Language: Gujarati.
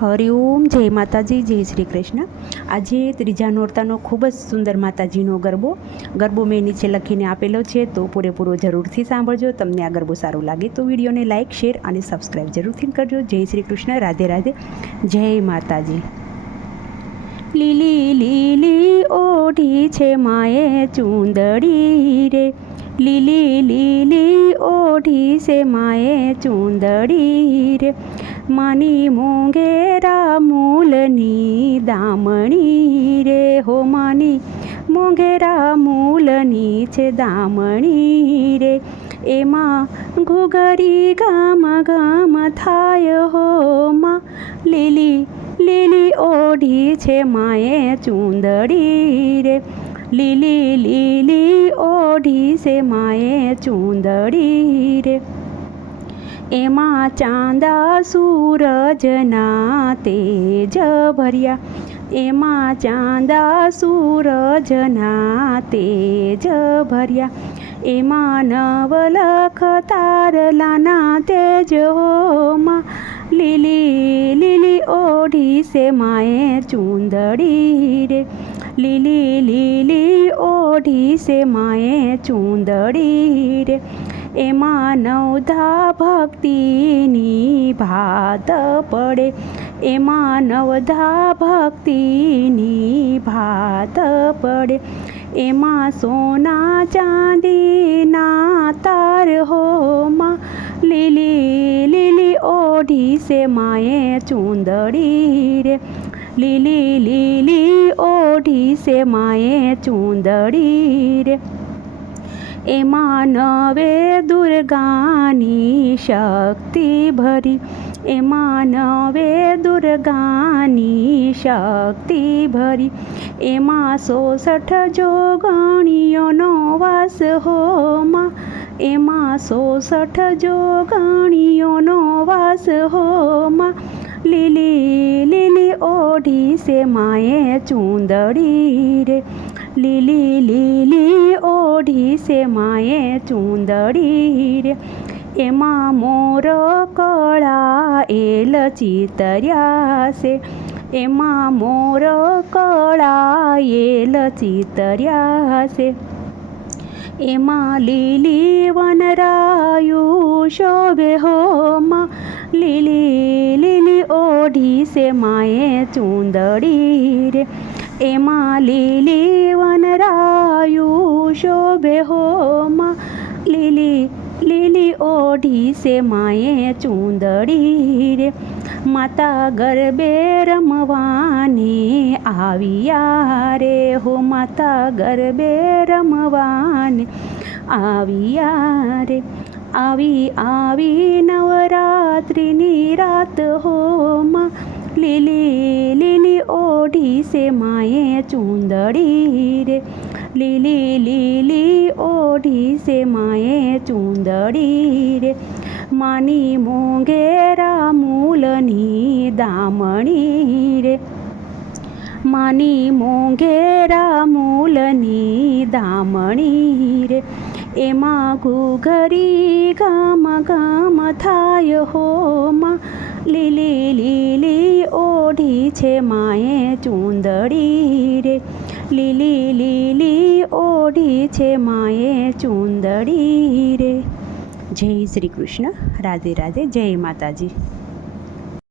હરિઓમ જય માતાજી, જય શ્રી કૃષ્ણ. આજે ત્રીજા નોરતાનો ખૂબ જ સુંદર માતાજીનો ગરબો. ગરબો મેં નીચે લખીને આપેલો છે, તો પૂરેપૂરો જરૂરથી સાંભળજો. તમને આ ગરબો સારો લાગે તો વિડીયોને લાઇક, શેર અને સબસ્ક્રાઈબ જરૂરથી કરજો. જય શ્રી કૃષ્ણ, રાધે રાધે. જય માતાજી. લીલી લીલી ઓઢી છે માએ ચૂંદડી રે. લીલી લીલી ઓઢી છે માએ ચૂંદડી રે. માની મોંઘેરા મૂલની દામણી રે હો માની મોંઘેરા મૂલની છે દામણી રે એમાં ઘુઘરી ગામ ગામ થાય હો માં લીલી લીલી ઓઢી છે માએ ચૂંદડી રે લીલી લીલી ઓઢી છે માએ ચૂંદડી રે એમાં ચાંદા સૂરજના તેજ ભર્યા. એમાં ચાંદા સૂરજના તેજ ભર્યા. એમાં નવલખ તારલાના તેજ હોમાં. લીલી લીલી ઓઢી સે માએ ચૂંદડી રે લીલી લીલી ઓઢી સે માએ ચૂંદડી રે એમાં નવધા ભક્તિની ભાત પડે. એમાં નવધા ભક્તિની ભાત પડે. એમાં સોના ચાંદીના તાર હોમાં લીલી લીલી ઓઢી સે માએ ચૂંદડી રે. લીલી લીલી ઓઢી સે માએ ચૂંદડી રે. એમાં નવે દુર્ગાની શક્તિ ભરી. એમાં નવે દુર્ગાની શક્તિ ભરી. એમાં સોસઠ જોગણીઓનો વાસ હોમાં. એમાં સોસઠ જોગણીઓનો વાસ હોમાં. લીલી લીલી ઓઢી સે માએ ચૂંદડી રે. લીલી લીલી ઓઢી છે માએ ચૂંદડી રે એમાં મોર કળા એલ ચિતર્યા છે એમાં મોર કળા એલ ચિતર્યા છે એમાં લીલી વનરાયુ શોભે હોમાં. લીલી લીલી ઓઢી સે માએ ચૂંદડી રે એમાં લીલી વનરાયું શોભે હોમાં લીલી લીલી ઓઢી સે માએ ચૂંદડી રે માતા ગરબે રમવાની આવ્યા રે હો માતા ગરબે રમવાની આવ્યા રે આવી આવી નવરાત્રિની રાત હોમાં લીલી લીલી ઓઢી સે માએ ચૂંદડી રે. લીલી લીલી ઓઢી સે માએ ચૂંદડી રે. માની મોંઘેરા મૂલની દામણી રે. માની મોંઘેરા મૂલની દામણી રે. એમાં ઘૂઘરી ગામ ગામ થાય હોમાં લીલી લીલી ઓઢી છે માએ ચૂંદડી રે. લીલી લીલી ઓઢી છે માએ ચૂંદડી રે. જય શ્રી કૃષ્ણ. રાધે રાધે. જય માતાજી.